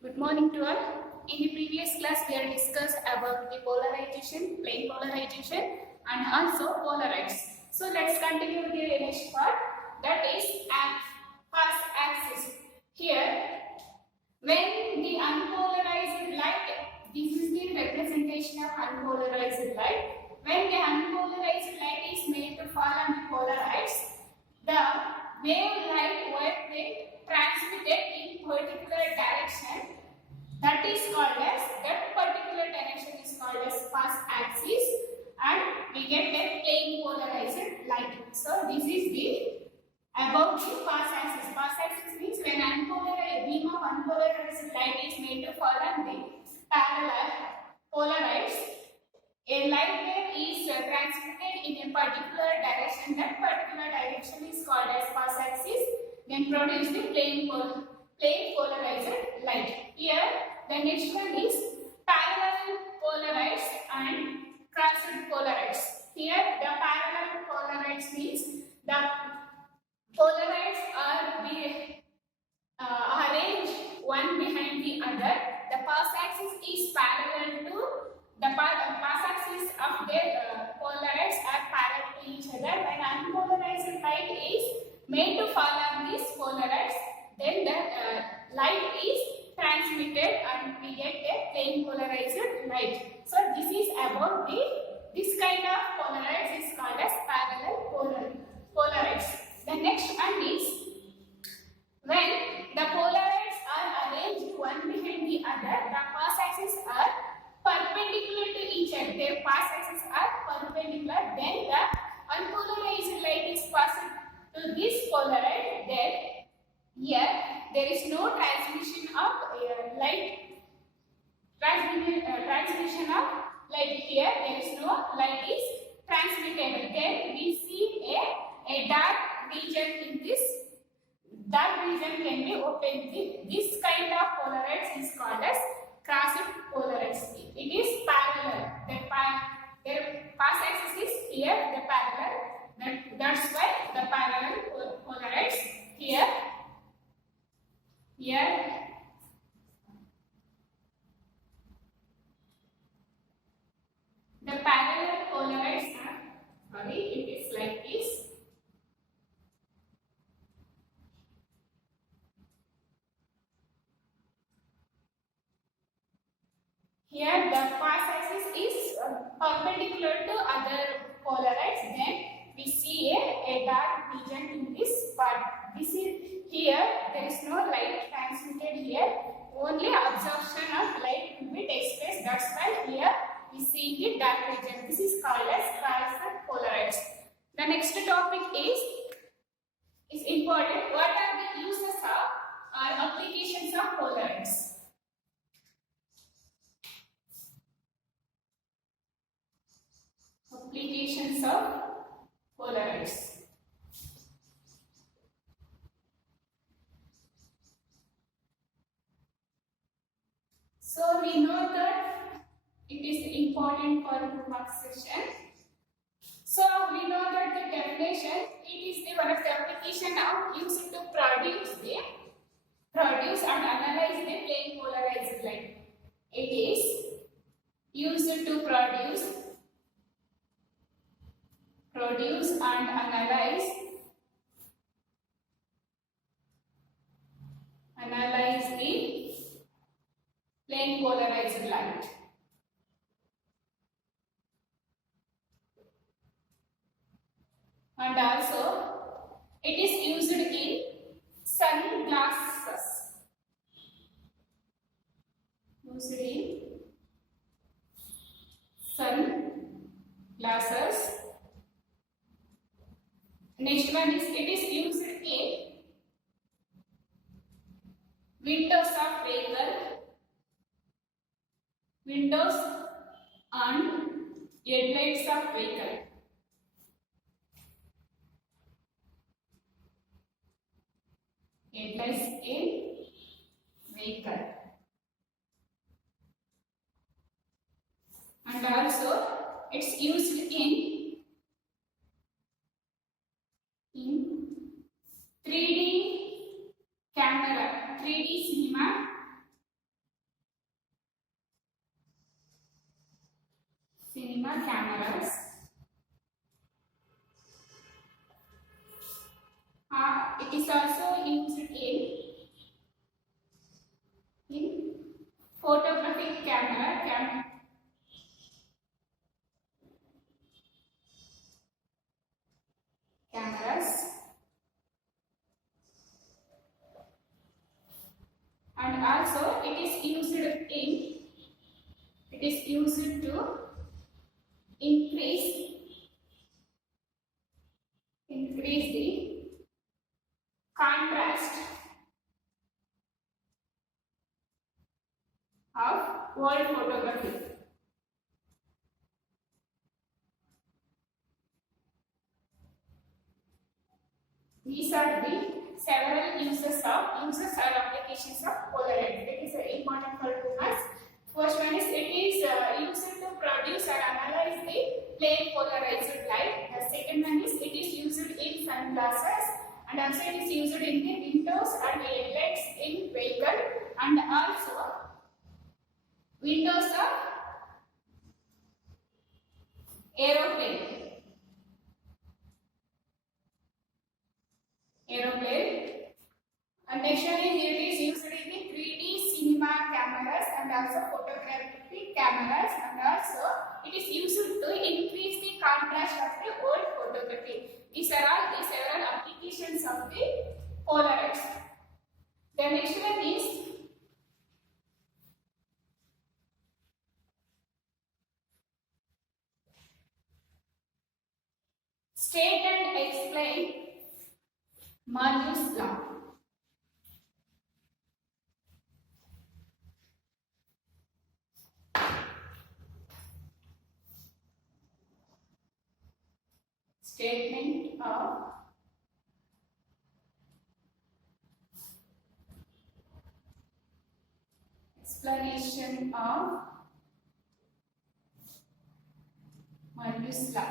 Good morning to all. In the previous class, we have discussed about the polarization, plane polarization, and also polarize. So let's continue with the next part. That is path axis. Here, when the unpolarized light, this is the representation of unpolarized light. When the unpolarized light is made to fall on the polarized, the wave transmitted in particular direction. That particular direction is called as path axis, and we get a plane polarized light. So this is the about the path axis. Path axis means when beam of unpolarized light is made to fall on the parallel polarized, a light wave is transmitted in a particular direction. That particular direction is called as path axis. Then produce the plane polarized light. Here the next one is parallel polarized and crossed polarized. Here the parallel polarized means the polarized are arranged one behind the other. The path axis is parallel to the path axis of the polarized are parallel to each other. When unpolarized light is made to fall on this polarized, then the light is transmitted and we get a plane polarized light. So this is about this kind of polarized is called as parallel polarized. The next one is when the polarized are arranged one behind the other, the path axis are perpendicular to each other. Their path axis are perpendicular. Then the unpolarized light is passed to this polarized. Then here there is no transmission of light. Transmission of light. Here there is no light is transmitted. Then we see a dark region in this. That region can be opened. This kind of polarized is called as crossed polarized. It is parallel. Their path axis is here, the parallel. That's why the parallel polarized. Here the parallel polarized are, it is like this. Here the path axis is perpendicular to other polarized. Then we see a dark region in this part. This is here there is no light transmitted here. Only absorption of light will be takes place. That's why here we see the dark region. This is called as crossed polarized. The next topic is important. What are the uses of or applications of polarize? Applications of polarize. So we know that it is important for the PUC session. So we know that the definition, it is the one of the application of used to produce and analyze the plane polarized light. It is used to produce and analyze the plane polarized light. And also it is used in sunglasses. Used in sunglasses. Next one is it is used in windows of vehicle, windows and headlights of vehicle. Headlights in vehicle. And also it's used in 3D camera, 3D cinema it is also used in photographic cameras, and also it is used to increase the contrast of world photography. These are the several uses or applications of Polaroid. It is important for 2 marks. First one is it is used to produce or analyze the plain polarized light. The second one is it is used in sunglasses, and also it is used in the windows and headlights in vehicle, and also windows of aeroplane. And next one is it is used in the 3D cinema cameras and also photographic cameras, and also it is used to increase the contrast of the old photography. These are all the several applications of the Polaroids. The next one is state and explain Murphy's law. Statement of explanation of Murphy's law.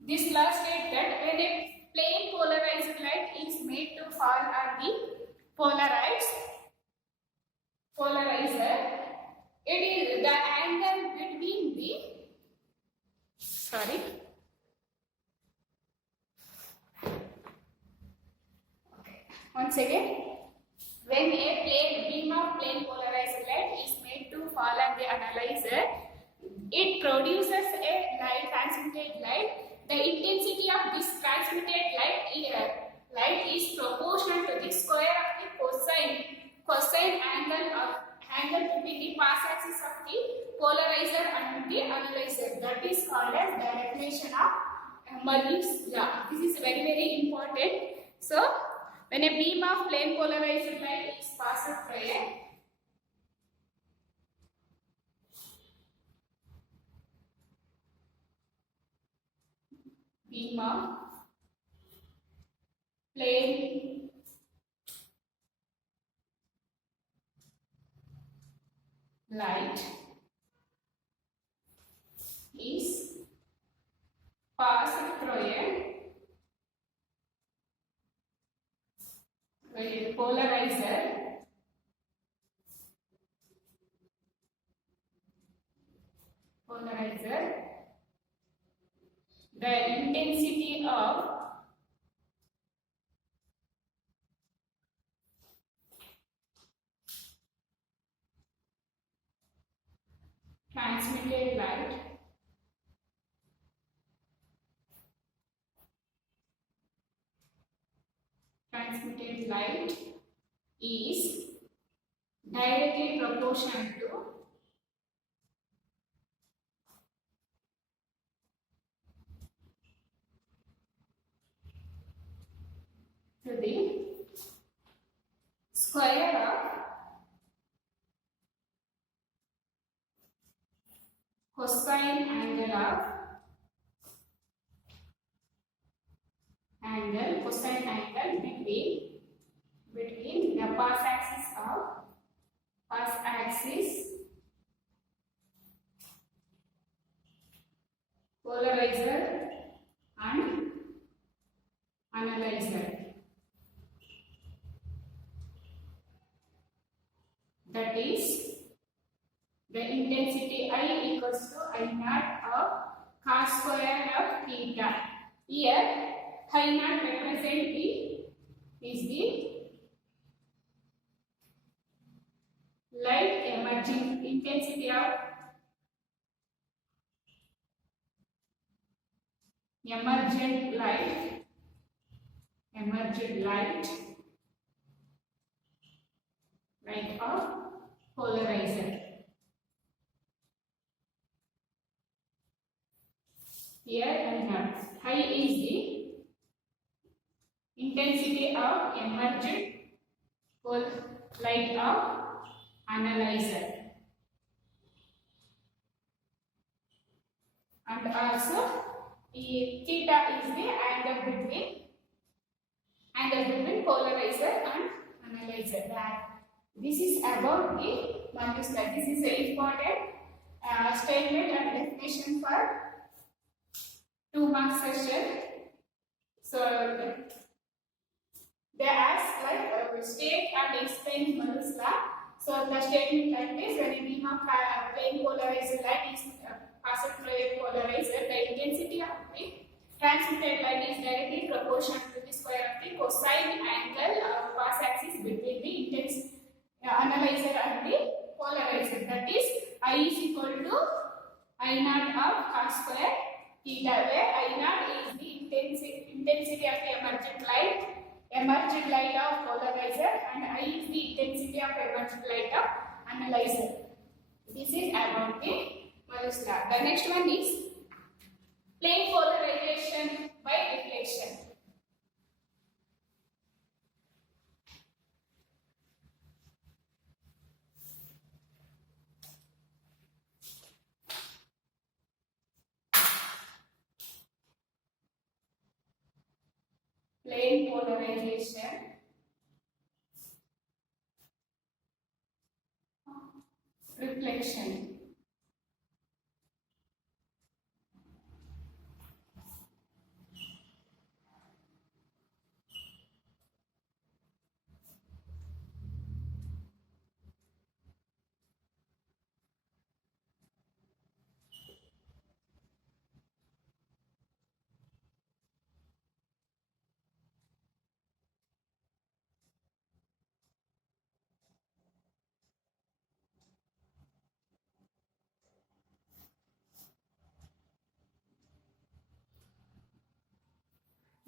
This law states that when a plain polarized light is made to fall on the polarizer, it is the angle between the once again, when a beam of plain polarized light is made to fall on the analyzer, it produces a transmitted light. The intensity of this transmitted light is proportional to the square of the cosine angle between the path axis of the polarizer and the analyzer. That is called as the definition of Murphy's law. This is very important. So, when a beam of plain polarized light is passed through a beam of plain light is passed through a polarizer, the intensity of transmitted light is directly proportional to the square of cosine angle between the path axis polarizer and analyzer. That is, the intensity I equals to I naught of Here I naught represent the light emerging intensity of emergent light of polarizer. Here I have I is the intensity of emergent light of analyzer, and also theta is the angle between polarizer and analyzer. This is about the manuscript. This is an important statement and definition for 2-mark session. So they ask like state and explain Moore's law. So the statement like this: when a beam of plane polarized light is passed through a polarizer, the intensity of the transmitted light is directly proportional to the square of the cosine angle of pass axis between the analyzer and the polarizer. That is, I is equal to I naught of cos square theta, where I naught is the intensity of the emergent light of polarizer, and I is the intensity of emergent light of analyzer. This is about the Moore's law. The next one is plane polarization by deflection. Plane polarization reflection.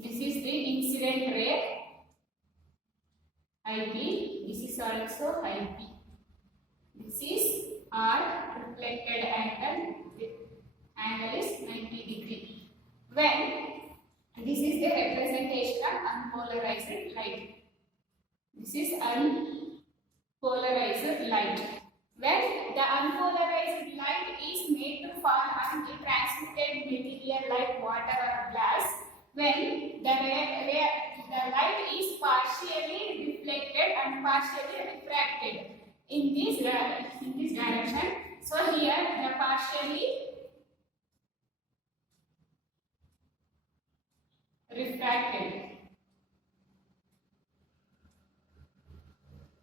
This is the incident ray IP. This is also IP. This is R reflected angle. Angle is 90 degree. When this is the representation of unpolarized light. This is unpolarized light. When the unpolarized light is made to fall on the transmitted material like water or glass, when the light is partially reflected and partially refracted in this direction. So here the partially refracted.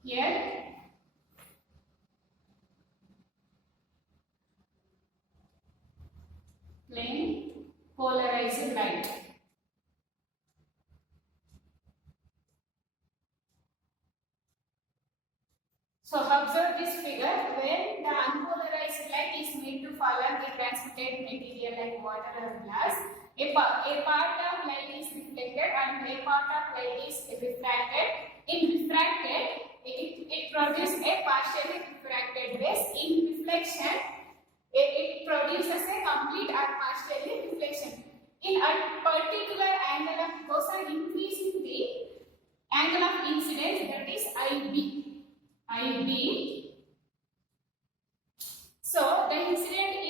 Here plane polarized light. So observe this figure. When the unpolarized light is made to fall on the transmitted material like water or glass, a part of light is reflected and a part of light is refracted. In refracted, it produces a partially refracted rays. In reflection, it produces a complete or partially reflection. In a particular angle of goes on increasing the angle of incidence, that is IB. So the incident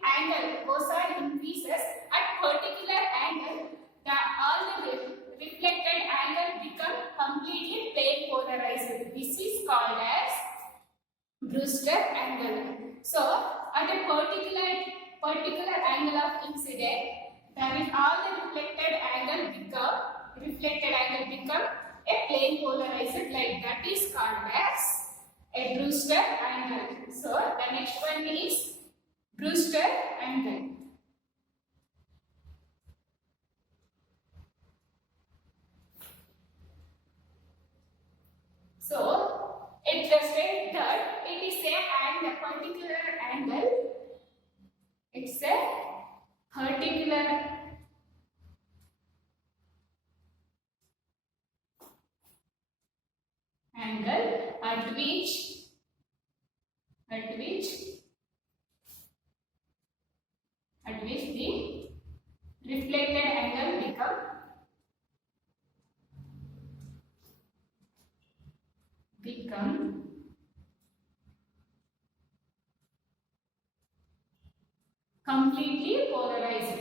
angle goes on increases at particular angle. All the reflected angle become completely plane polarized. This is called as Brewster angle. So at a particular angle of incident, all the reflected angle become a plane polarized light. That is called as a Brewster angle. So the next one is Brewster angle. which the reflected angle become completely polarized.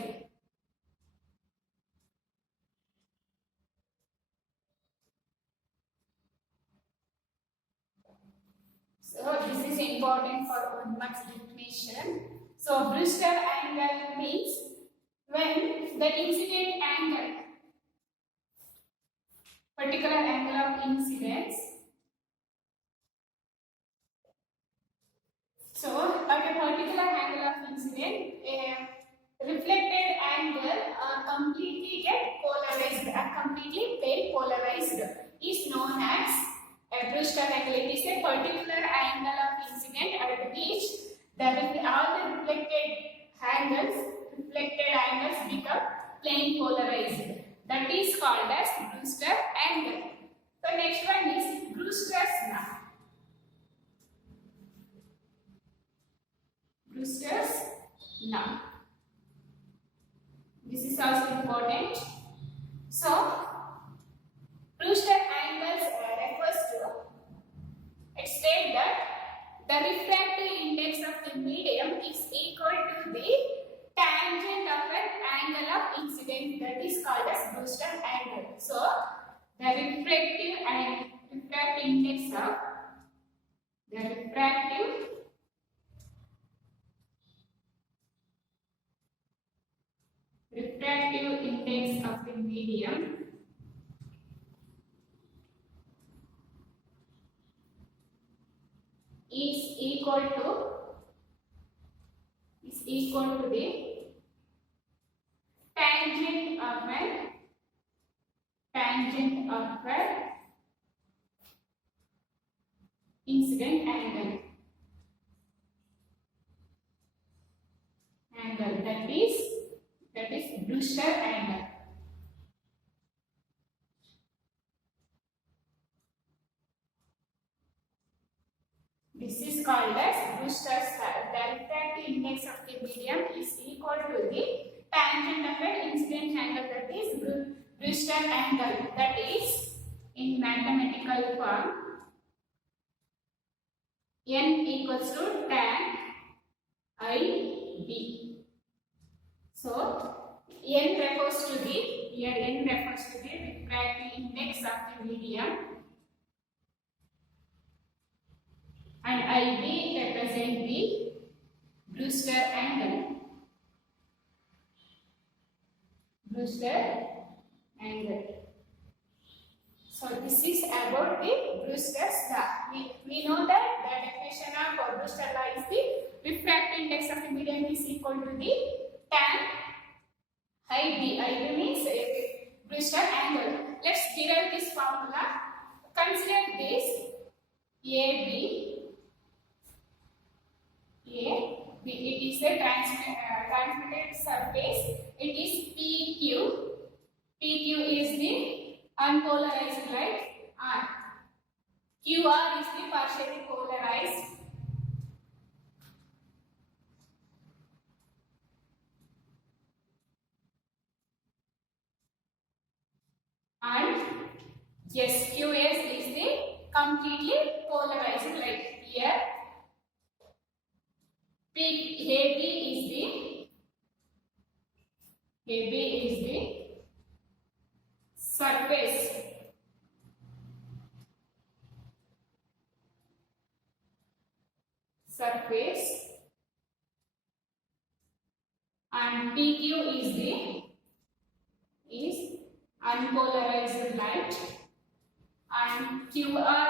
So this is important for 1 marks definition. So Brewster angle means when the incident angle, particular angle of incidence. So at a particular angle of incident, a reflected angle completely get polarized, completely plane polarized is known as a Brewster angle. It is a particular angle of incident at which all the reflected angles become plane polarized. That is called as Brewster angle. So next one is Brewster's law. Brewster's law. This is also important. So Brewster angles refers to, it states that the refractive index of the medium is equal to the tangent of an angle of incidence, that is called as Brewster angle. So the refractive index of the refractive index of the medium is equal to the tangent of an incident angle. That is Brewster angle. This is called as Brewster's law. The refractive index of the medium is equal to the tangent of an incident angle, that is Brewster angle. That is in mathematical form n equals to tan I b. So n refers to the refractive index of the medium, and IB represent the Brewster angle. So this is about the Brewster's law. We know that the definition of Brewster law is the refractive index of the medium is equal to the tan IB. IB means Brewster angle. Let's derive this formula. Consider this AB. It is a transmitted surface. It is PQ. PQ is the unpolarized light. QR is the partially polarized. And SQS is the completely polarized light. Here AB is the surface. And PQ is unpolarized light, and QR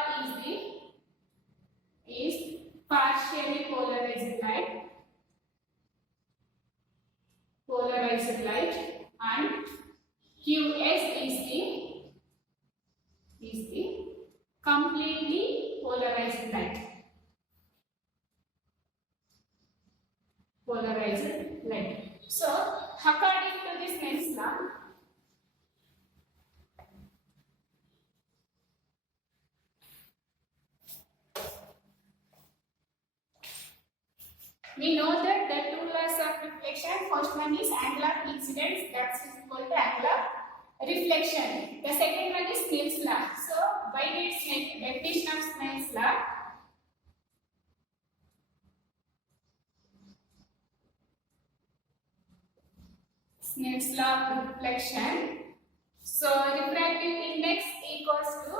is partially polarized light, and QS is the completely polarized light. So according to this next law, polarization. First one is angle of incidence, that's equal to angle of reflection. The second one is Snell's law. So by its definition of Snell's law, Snell's law of reflection. So refractive index equals to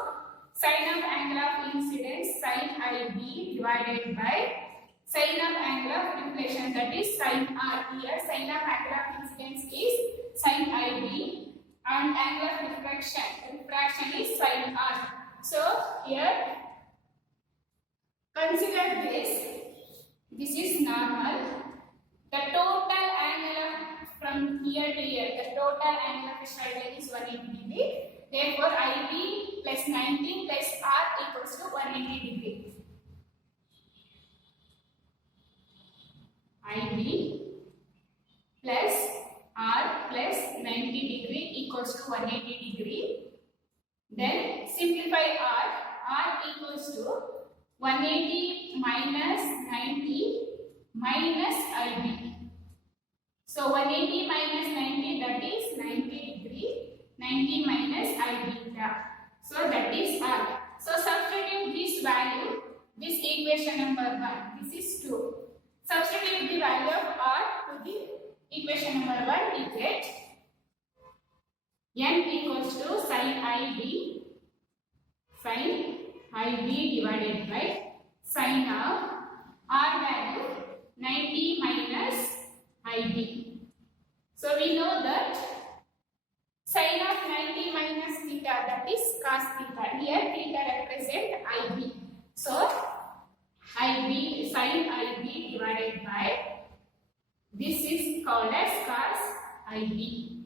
sine of angle of incidence sine IB divided by sine of angle of reflection, that is sine R. Here sine of angle of incidence is sine IB and angle of refraction is sine R. So here consider this is normal. The total angle from here to here, the total angle of a straight line is 180 degree. Therefore, IB plus 90 plus R equals to 180 degree. IB plus R plus 90 degree equals to 180 degree. Then simplify R. R equals to 180 minus 90 minus IB. So 180 minus 90, that is 90 degree. 90 minus I beta. So that is R. So substitute this value, this equation number 1. This is 2. Substitute the value of R to the equation number 1. You get N equals to sine IB divided by sine of R value 90 minus IB. So we know that sine of 90 minus theta, that is cos theta. Here theta represent IB. So IB, sine IB divided by, this is called as cos IB.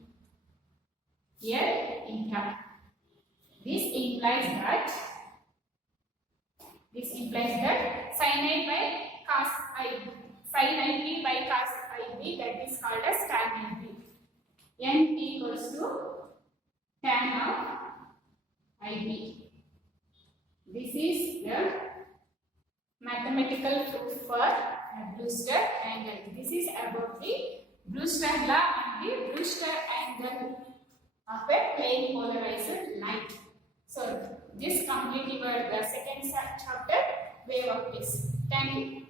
Here theta. This implies that sine I by cos IB. Sine IB by cos IB, that is called as tan IB. N equals to tan of IB. This is the mathematical proof for Brewster angle. This is about the Brewster law and the Brewster angle of a plane polarizer light. So this completes your the second chapter, wave of peace. Thank you.